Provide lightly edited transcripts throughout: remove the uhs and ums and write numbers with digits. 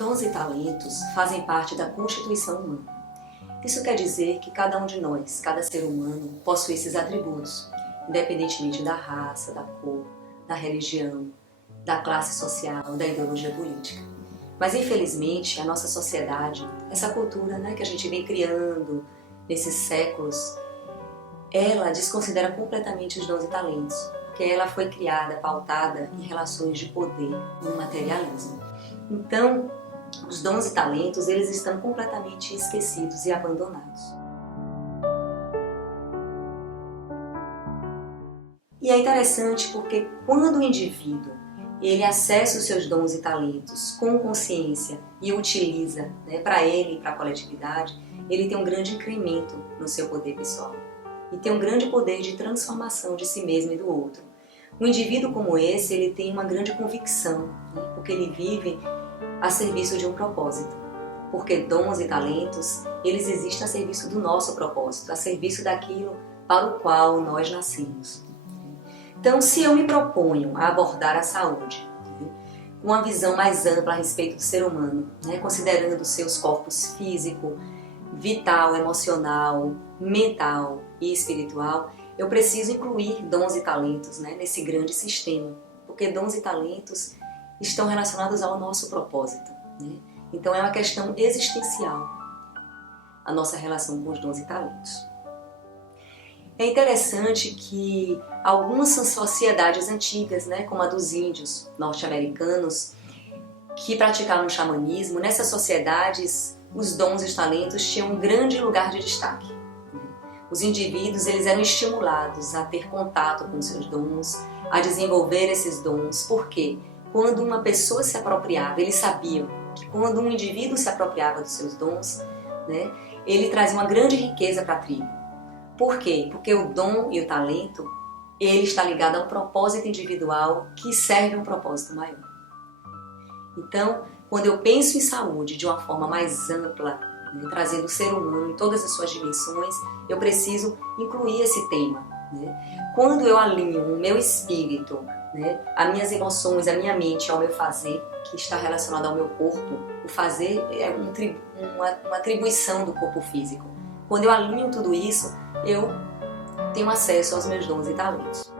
Dons e talentos fazem parte da constituição humana. Isso quer dizer que cada um de nós, cada ser humano, possui esses atributos, independentemente da raça, da cor, da religião, da classe social, da ideologia política. Mas infelizmente a nossa sociedade, essa cultura que a gente vem criando nesses séculos, ela desconsidera completamente os dons e talentos, porque ela foi criada, pautada em relações de poder, no materialismo. Então, os dons e talentos, eles estão completamente esquecidos e abandonados. E é interessante porque quando o indivíduo ele acessa os seus dons e talentos com consciência e utiliza para ele e para a coletividade, ele tem um grande incremento no seu poder pessoal e tem um grande poder de transformação de si mesmo e do outro. Um indivíduo como esse, ele tem uma grande convicção, porque ele vive a serviço de um propósito. Porque dons e talentos, eles existem a serviço do nosso propósito, a serviço daquilo para o qual nós nascemos. Então, se eu me proponho a abordar a saúde, com uma visão mais ampla a respeito do ser humano, considerando seus corpos físico, vital, emocional, mental e espiritual, eu preciso incluir dons e talentos nesse grande sistema, porque dons e talentos estão relacionados ao nosso propósito. Então é uma questão existencial a nossa relação com os dons e talentos. É interessante que algumas sociedades antigas, como a dos índios norte-americanos, que praticavam o xamanismo, nessas sociedades os dons e os talentos tinham um grande lugar de destaque. Os indivíduos eles eram estimulados a ter contato com seus dons, a desenvolver esses dons. Por quê? Quando uma pessoa se apropriava, eles sabiam que quando um indivíduo se apropriava dos seus dons, ele trazia uma grande riqueza para a tribo. Por quê? Porque o dom e o talento, ele está ligado a um propósito individual que serve a um propósito maior. Então, quando eu penso em saúde de uma forma mais ampla, trazendo o ser humano em todas as suas dimensões, eu preciso incluir esse tema. Quando eu alinho o meu espírito, as minhas emoções, a minha mente ao meu fazer, que está relacionado ao meu corpo, o fazer é uma atribuição do corpo físico. Quando eu alinho tudo isso, eu tenho acesso aos meus dons e talentos.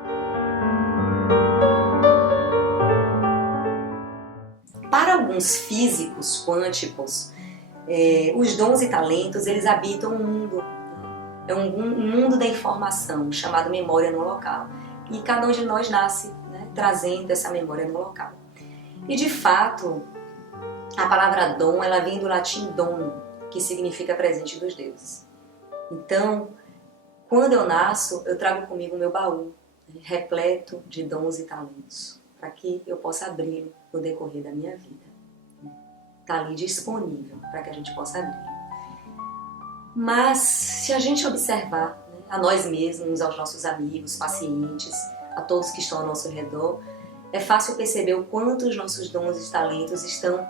Para alguns físicos quânticos, os dons e talentos, eles habitam um mundo. É um mundo da informação, chamado memória no local. E cada um de nós nasce trazendo essa memória no local. E de fato, a palavra dom, ela vem do latim dono, que significa presente dos deuses. Então, quando eu nasço, eu trago comigo o meu baú, repleto de dons e talentos, para que eu possa abri-lo no decorrer da minha vida. Está ali disponível para que a gente possa abrir. Mas, se a gente observar a nós mesmos, aos nossos amigos, pacientes, a todos que estão ao nosso redor, é fácil perceber o quanto os nossos dons e talentos estão,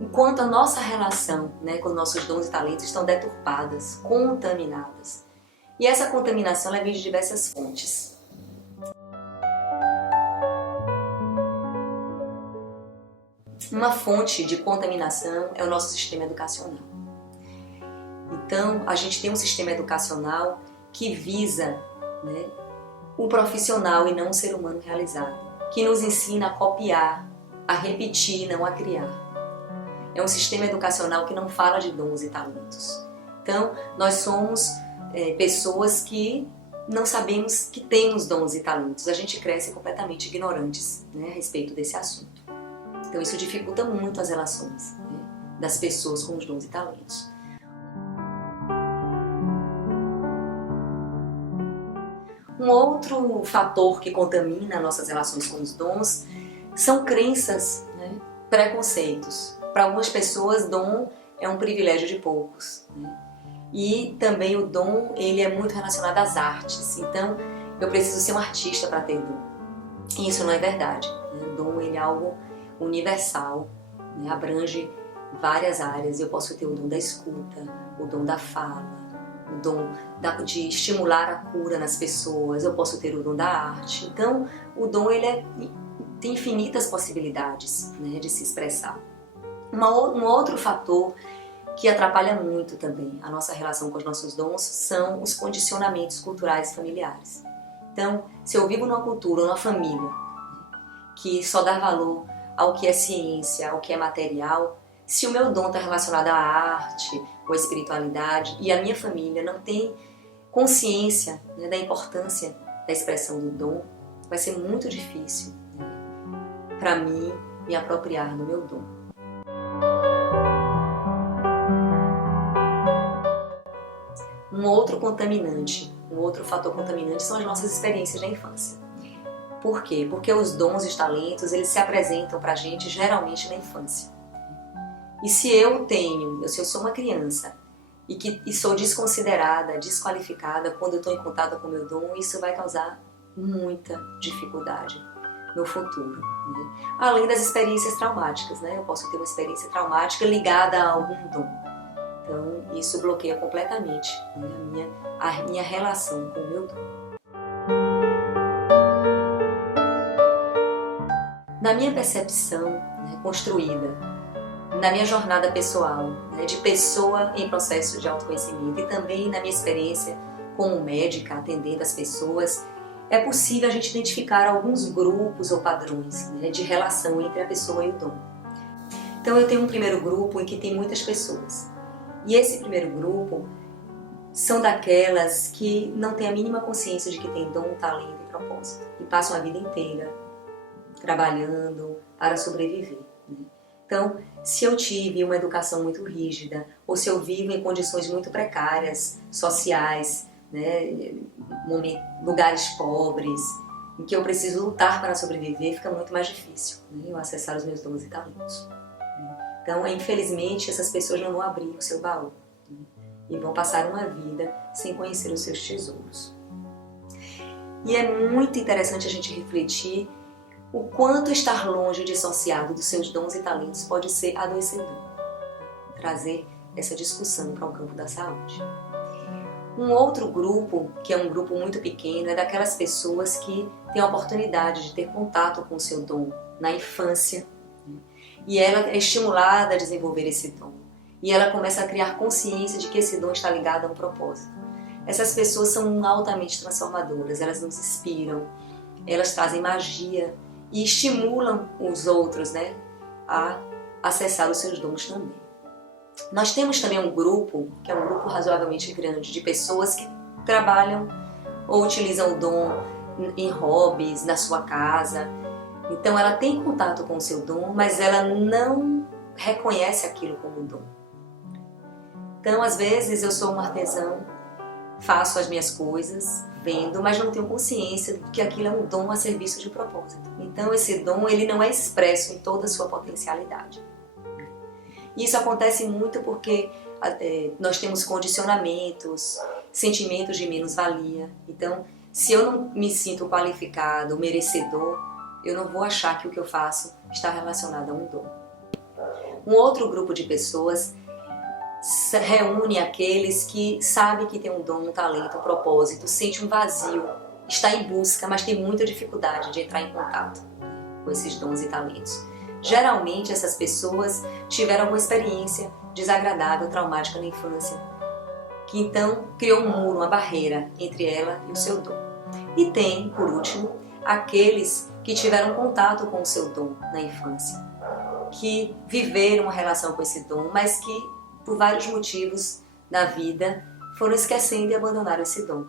enquanto a nossa relação com nossos dons e talentos estão deturpadas, contaminadas. E essa contaminação ela vem de diversas fontes. Uma fonte de contaminação é o nosso sistema educacional. Então, a gente tem um sistema educacional que visa o profissional e não o ser humano realizado, que nos ensina a copiar, a repetir, não a criar. É um sistema educacional que não fala de dons e talentos. Então, nós somos pessoas que não sabemos que temos dons e talentos. A gente cresce completamente ignorantes a respeito desse assunto. Então, isso dificulta muito as relações das pessoas com os dons e talentos. Um outro fator que contamina nossas relações com os dons são crenças, preconceitos. Para algumas pessoas, dom é um privilégio de poucos. E também o dom ele é muito relacionado às artes. Então, eu preciso ser um artista para ter dom. E isso não é verdade. O dom ele é algo universal, abrange várias áreas. Eu posso ter o dom da escuta, o dom da fala, o dom de estimular a cura nas pessoas, eu posso ter o dom da arte. Então, o dom ele tem infinitas possibilidades de se expressar. Um outro fator que atrapalha muito também a nossa relação com os nossos dons são os condicionamentos culturais e familiares. Então, se eu vivo numa cultura, numa família, que só dá valor ao que é ciência, ao que é material, se o meu dom está relacionado à arte ou à espiritualidade e a minha família não tem consciência, né, da importância da expressão do dom, vai ser muito difícil, né, para mim me apropriar do meu dom. Um outro fator contaminante são as nossas experiências da infância. Por quê? Porque os dons e os talentos, eles se apresentam pra gente geralmente na infância. E se eu sou uma criança e sou desconsiderada, desqualificada quando eu estou em contato com o meu dom, isso vai causar muita dificuldade no futuro, né? Além das experiências traumáticas, né? Eu posso ter uma experiência traumática ligada a algum dom. Então, isso bloqueia completamente, né, a minha relação com o meu dom. Na minha percepção, né, construída, na minha jornada pessoal, né, de pessoa em processo de autoconhecimento e também na minha experiência como médica, atendendo as pessoas, é possível a gente identificar alguns grupos ou padrões, né, de relação entre a pessoa e o dom. Então, eu tenho um primeiro grupo em que tem muitas pessoas. E esse primeiro grupo são daquelas que não têm a mínima consciência de que tem dom, talento e propósito. E passam a vida inteira trabalhando para sobreviver, né? Então, se eu tive uma educação muito rígida, ou se eu vivo em condições muito precárias, sociais, né, lugares pobres, em que eu preciso lutar para sobreviver, fica muito mais difícil, né, eu acessar os meus dons e talentos. Então, infelizmente, essas pessoas não vão abrir o seu baú, né, e vão passar uma vida sem conhecer os seus tesouros. E é muito interessante a gente refletir o quanto estar longe e dissociado dos seus dons e talentos pode ser adoecedor. Trazer essa discussão para o campo da saúde. Um outro grupo, que é um grupo muito pequeno, é daquelas pessoas que têm a oportunidade de ter contato com o seu dom na infância, né? E ela é estimulada a desenvolver esse dom. E ela começa a criar consciência de que esse dom está ligado a um propósito. Essas pessoas são altamente transformadoras, elas nos inspiram, elas trazem magia e estimulam os outros, né, a acessar os seus dons também. Nós temos também um grupo, que é um grupo razoavelmente grande, de pessoas que trabalham ou utilizam o dom em hobbies, na sua casa. Então ela tem contato com o seu dom, mas ela não reconhece aquilo como dom. Então, às vezes, eu sou um artesão, faço as minhas coisas, vendo, mas não tenho consciência de que aquilo é um dom a serviço de um propósito. Então, esse dom ele não é expresso em toda a sua potencialidade. Isso acontece muito porque nós temos condicionamentos, sentimentos de menos-valia. Então, se eu não me sinto qualificado, merecedor, eu não vou achar que o que eu faço está relacionado a um dom. Um outro grupo de pessoas reúne aqueles que sabem que tem um dom, um talento, um propósito, sente um vazio, está em busca, mas tem muita dificuldade de entrar em contato com esses dons e talentos. Geralmente essas pessoas tiveram alguma experiência desagradável, traumática na infância, que então criou um muro, uma barreira entre ela e o seu dom. E tem, por último, aqueles que tiveram contato com o seu dom na infância, que viveram uma relação com esse dom, mas que por vários motivos da vida, foram esquecendo e abandonaram esse dom.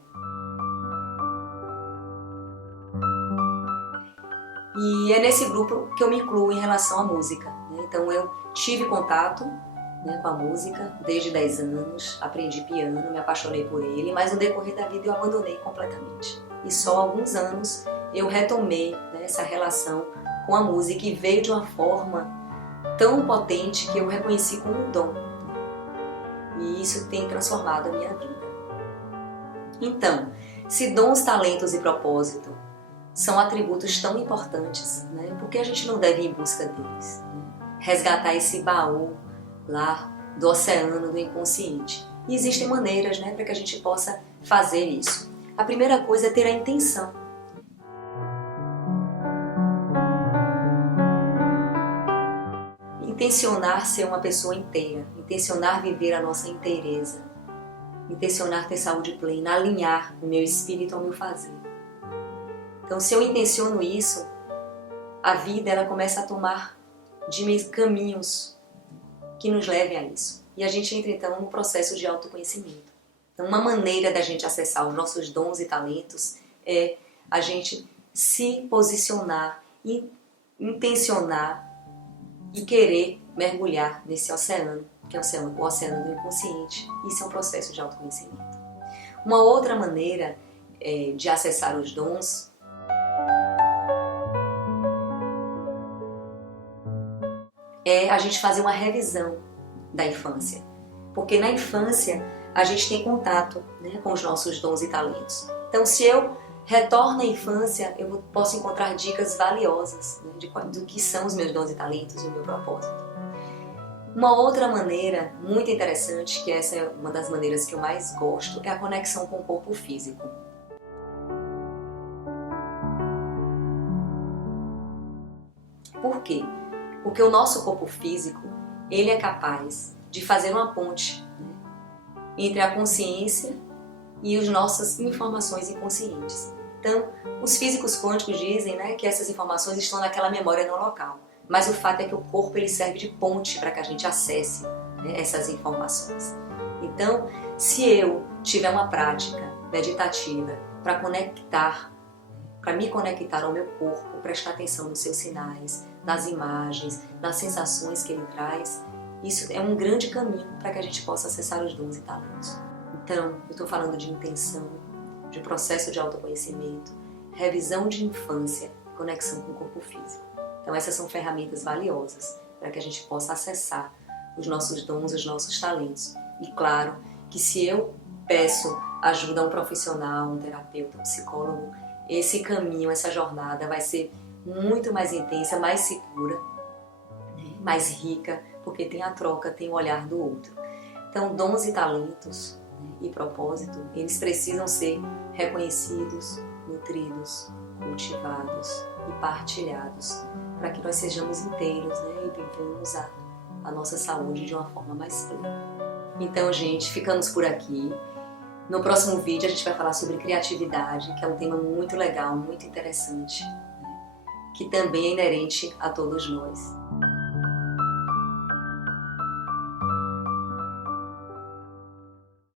E é nesse grupo que eu me incluo em relação à música, né? Então eu tive contato, né, com a música desde 10 anos, aprendi piano, me apaixonei por ele, mas no decorrer da vida eu abandonei completamente. E só há alguns anos eu retomei, né, essa relação com a música e veio de uma forma tão potente que eu reconheci como um dom. E isso tem transformado a minha vida. Então, se dons, talentos e propósito são atributos tão importantes, né, por que a gente não deve ir em busca deles? Né? Resgatar esse baú lá do oceano do inconsciente. E existem maneiras, né, para que a gente possa fazer isso. A primeira coisa é ter a intenção. intencionar ser uma pessoa inteira, intencionar viver a nossa inteireza, intencionar ter saúde plena, alinhar o meu espírito ao meu fazer. Então, se eu intenciono isso, a vida ela começa a tomar caminhos que nos levem a isso. E a gente entra então no processo de autoconhecimento. Então, uma maneira da gente acessar os nossos dons e talentos é a gente se posicionar e intencionar e querer mergulhar nesse oceano, que é o oceano do inconsciente. Isso é um processo de autoconhecimento. Uma outra maneira de acessar os dons é a gente fazer uma revisão da infância. Porque na infância a gente tem contato, né, com os nossos dons e talentos. Então, se eu retorno à infância, eu posso encontrar dicas valiosas, né, do que são os meus dons e talentos e o meu propósito. Uma outra maneira muito interessante, que essa é uma das maneiras que eu mais gosto, é a conexão com o corpo físico. Por quê? Porque o nosso corpo físico, ele é capaz de fazer uma ponte, né, entre a consciência e as nossas informações inconscientes. Então, os físicos quânticos dizem, né, que essas informações estão naquela memória não local. Mas o fato é que o corpo ele serve de ponte para que a gente acesse, né, essas informações. Então, se eu tiver uma prática meditativa para me conectar ao meu corpo, prestar atenção nos seus sinais, nas imagens, nas sensações que ele traz, isso é um grande caminho para que a gente possa acessar os dons e talentos. Então, eu estou falando de intenção, de processo de autoconhecimento, revisão de infância, conexão com o corpo físico. Então essas são ferramentas valiosas para que a gente possa acessar os nossos dons, os nossos talentos. E claro que se eu peço ajuda a um profissional, um terapeuta, um psicólogo, esse caminho, essa jornada vai ser muito mais intensa, mais segura, né, mais rica, porque tem a troca, tem o olhar do outro. Então dons e talentos, né, e propósito, eles precisam ser reconhecidos, nutridos, cultivados e partilhados, para que nós sejamos inteiros, né, e vivamos a nossa saúde de uma forma mais plena. Então, gente, ficamos por aqui. No próximo vídeo a gente vai falar sobre criatividade, que é um tema muito legal, muito interessante, né, que também é inerente a todos nós.